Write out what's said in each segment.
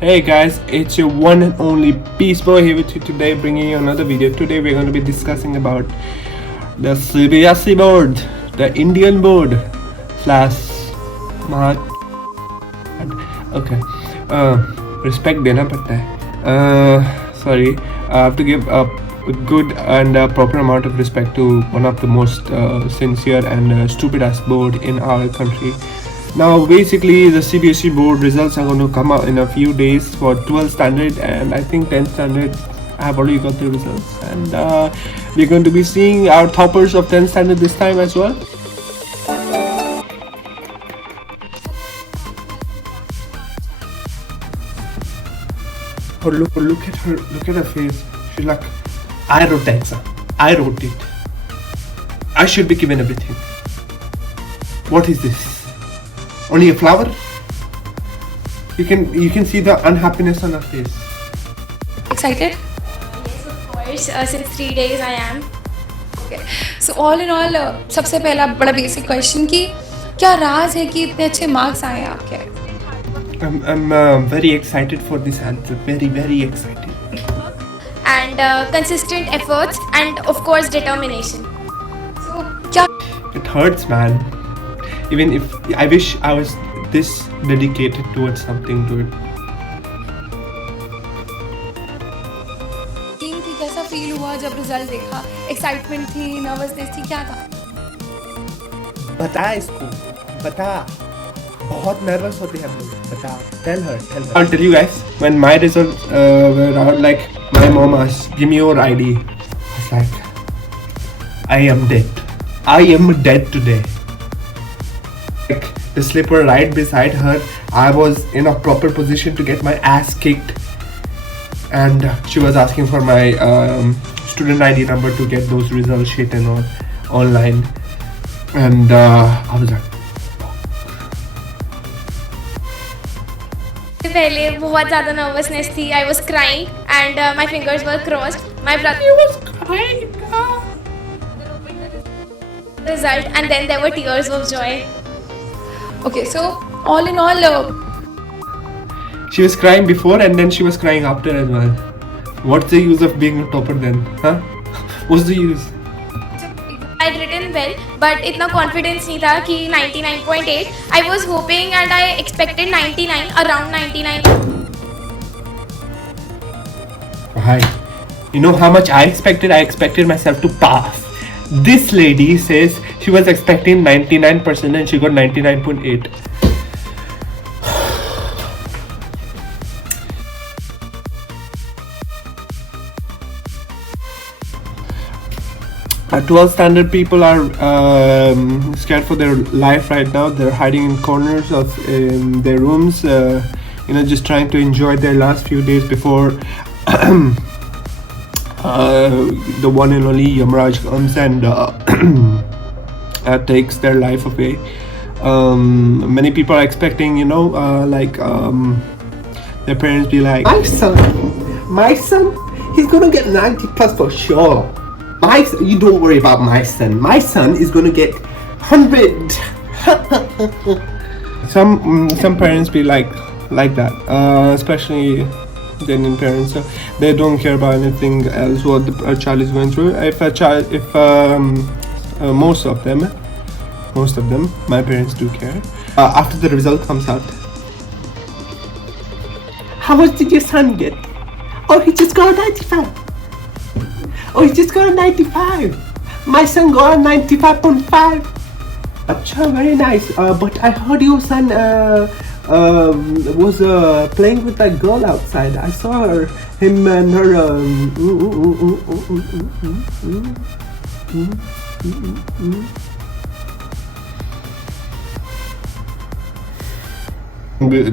Hey guys, it's your one and only Peace Boy here with you today, bringing you another video. Today we're going to be discussing about the CBSE board, the Indian board slash okay. Respect देना पड़ता है. Sorry, I have to give a good and proper amount of respect to one of the most sincere and stupid ass board in our country. Now basically the CBSE board results are going to come out in a few days for 12th standard, and I think 10th standard I have already got the results, and we're going to be seeing our toppers of 10th standard this time as well. Oh, look at her face. She's like, I wrote the exam. I wrote it. I should be given everything. What is this? Only a flower? You can see the unhappiness on her face. Excited? Yes, of course. Since 3 days I am. Okay. So all in all, सबसे पहला बड़ा basic question कि क्या राज है कि इतने अच्छे marks आए आपके? I'm very excited for this answer. Very excited. And consistent efforts and of course determination. So क्या It hurts, man. Even if I wish I was this dedicated towards something good. Feeling थी, कैसा feel हुआ जब result देखा? Excitement थी, nervousness थी, क्या था? बता इसको, बता. बहुत nervous होते हैं हम लोग. बता. Tell her. I'll tell you guys. When my results were out, like my mom asked, "Give me your ID." I was like, I am dead. I am dead today. Like the slipper right beside her, I was in a proper position to get my ass kicked, and she was asking for my student ID number to get those result sheet and all online, and I was like, पहले बहुत ज़्यादा nervousness थी. I was crying and my fingers were crossed. My brother was crying. Result, and then there were tears of joy. Okay, so all in all, she was crying before and then she was crying after as well. What's the use of being a topper then? Huh? What's the use? I had written well, but इतना confidence नहीं था कि 99.8. I was hoping and I expected 99, around 99. Why? You know how much I expected? I expected myself to pass. This lady says she was expecting 99% and she got 99.8. At 12th standard people are scared for their life right now. They're hiding in corners of their rooms, just trying to enjoy their last few days before the one and only Yamaraj comes and takes their life away. Many people are expecting, their parents be like, my son, he's gonna get 90 plus for sure. You don't worry about my son. My son is gonna get 100. Some parents be like that, especially the Indian parents. So they don't care about anything else what a child is going through. Most of them, my parents do care. After the result comes out, how much did your son get? Oh, he just got 95. Oh, he just got a 95. My son got a 95.5. Acha, very nice. But I heard your son was playing with that girl outside. I saw him and her.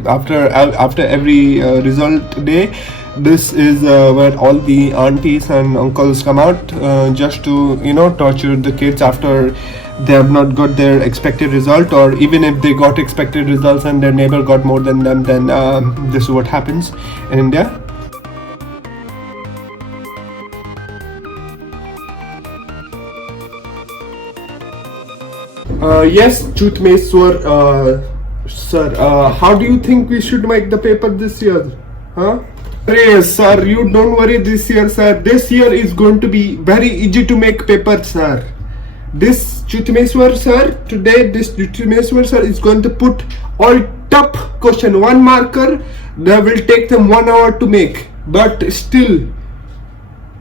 After every result day, this is where all the aunties and uncles come out just to torture the kids after they have not got their expected result, or even if they got expected results and their neighbor got more than them, then this is what happens in India. Yes, Chutmeswar, sir. How do you think we should make the paper this year? Huh? Hey, sir, you don't worry this year, sir. This year is going to be very easy to make paper, sir. This Chutmeswar, sir, today this Chutmeswar, sir, is going to put all tough question, one marker. That will take them 1 hour to make. But still,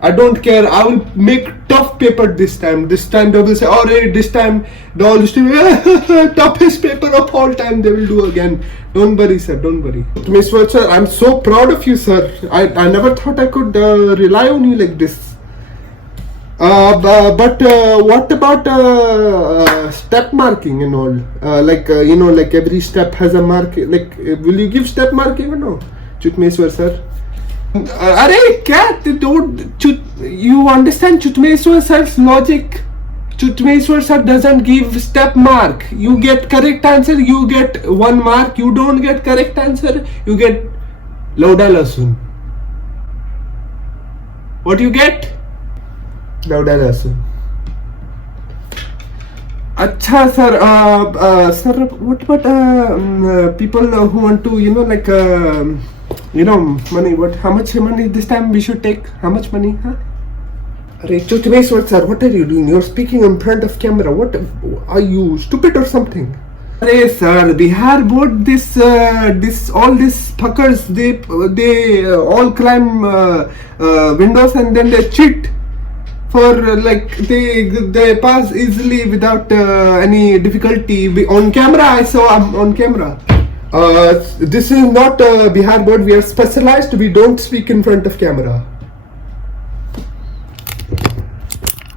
I don't care. I will make tough paper this time. This time they will say, "Oh, this time the all toughest paper of all time." They will do again. Don't worry, sir. Don't worry. Miss Ward, sir, I'm so proud of you, sir. I never thought I could rely on you like this. But what about step marking and all? Like like every step has a mark. Like, will you give step marking or no, Chutmeswar, sir? Arey, cat, you understand Chutmeswar sir's logic? Chutmeswar sir doesn't give step mark. You get correct answer, you get 1 mark. You don't get correct answer, you get Lauda Lasun. What do you get? Lauda Lasun. Acha, sir. Sir, what about people who want to, money? How much money this time we should take? How much money? Huh? Chutmeswar sir, what are you doing? You're speaking in front of camera. What are you, stupid or something? Hey sir, Bihar board, all these fuckers, they all climb windows and then they cheat for they pass easily without any difficulty. On camera, I saw I'm on camera. This is not Bihar board. We are specialized. We don't speak in front of camera.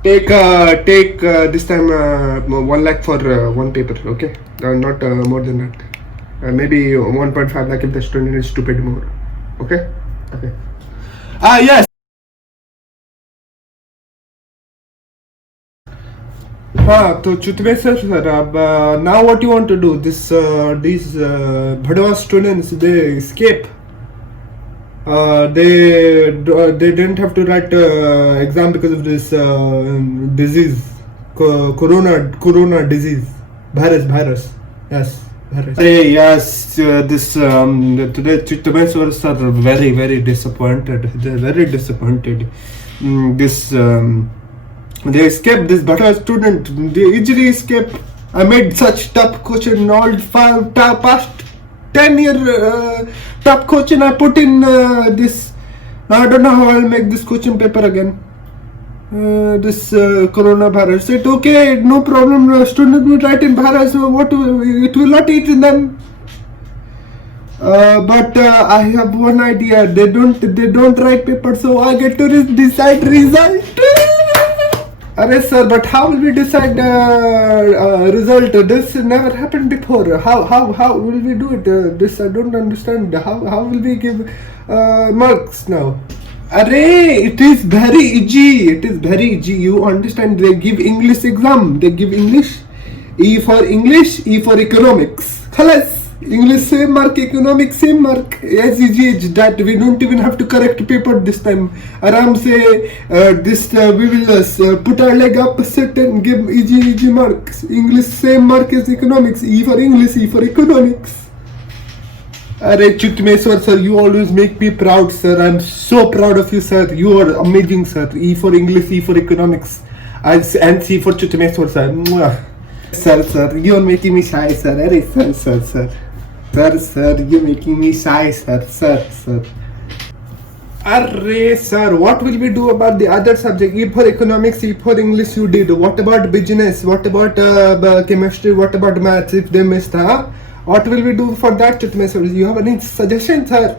Take this time 1 lakh for one paper. Okay, not more than that. Maybe 1.5 lakh if the student is stupid more. Okay. Okay. Yes. तो Chutmeswar sir, now what you want to do? These Bhadwa students, they escape. They didn't have to write exam because of this disease, corona disease, virus. Yes. Hey, yes, this today Chutmeswar are very disappointed. They're very disappointed. They escaped. This Bhata student, they easily escape. I made such tough question. All past 10-year tough question I put in this. Now I don't know how I'll make this question paper again. This coronavirus. It okay, no problem. Student will write in virus. What it will not eat in them. But I have one idea. They don't write paper, so I get to decide result. Arey sir, but how will we decide result? This never happened before. How will we do it? This I don't understand. How will we give marks now? Arey, it is very easy. It is very easy. You understand? They give English exam. They give English. E for English, E for economics. Khalas. English same mark, economics same mark. As easy as that. We don't even have to correct paper this time. Aram say we will put our leg up, sit and give easy marks. English same mark as economics. E for English, E for economics. Arey Chutmeswar sir, you always make me proud, sir. I'm so proud of you, sir. You are amazing, sir. E for English, E for economics, and C for Chutmeswar sir. Mwah. Sir, you are making me shy, sir. Arey sir. Sir, you're making me shy, sir. Arey, sir, what will we do about the other subject? E for economics, E for English you did. What about business? What about chemistry? What about maths if they missed, huh? What will we do for that, Chutmeswar? You have any suggestions, sir?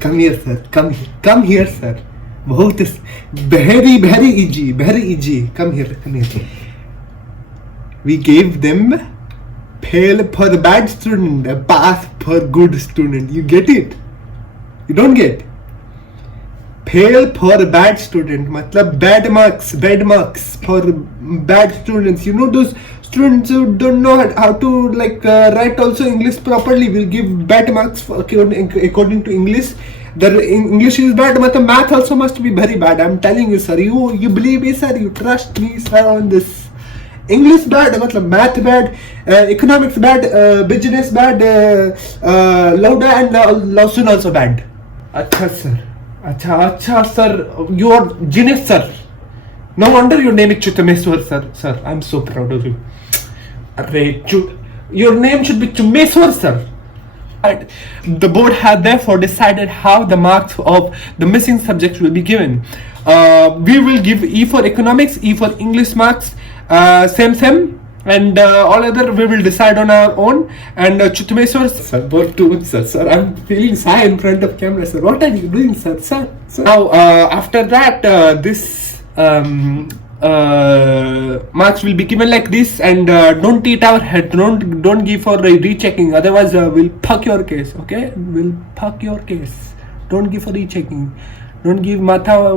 Come here, sir. Come here, sir. Very easy. Come here. We gave them fail for the bad student, pass for good student. You get it? You don't get? Fail for bad student, matlab bad marks for bad students. You know those students who don't know how to write also English properly will give bad marks according to English. The English is bad, but the math also must be very bad. I'm telling you, sir. You believe me, sir. You trust me, sir, on this. English bad, मतलब math bad, economics bad, business bad, Lauda and Lawson also bad. अच्छा sir, अच्छा sir, you are genius sir. No wonder your name is Chutameswar sir. Sir, I'm so proud of you. Arre, your name should be Chumeswar sir. And the board has therefore decided how the marks of the missing subjects will be given. We will give E for economics, E for English marks, same, and all other we will decide on our own. And Chutameswar sir, both too much sir. Sir, I'm feeling shy in front of camera sir. What are you doing sir? Sir. Now after that this marks will be given like this, and don't eat our head, don't give for rechecking, otherwise we'll fuck your case. Okay, we'll fuck your case. Don't give for rechecking, don't give matha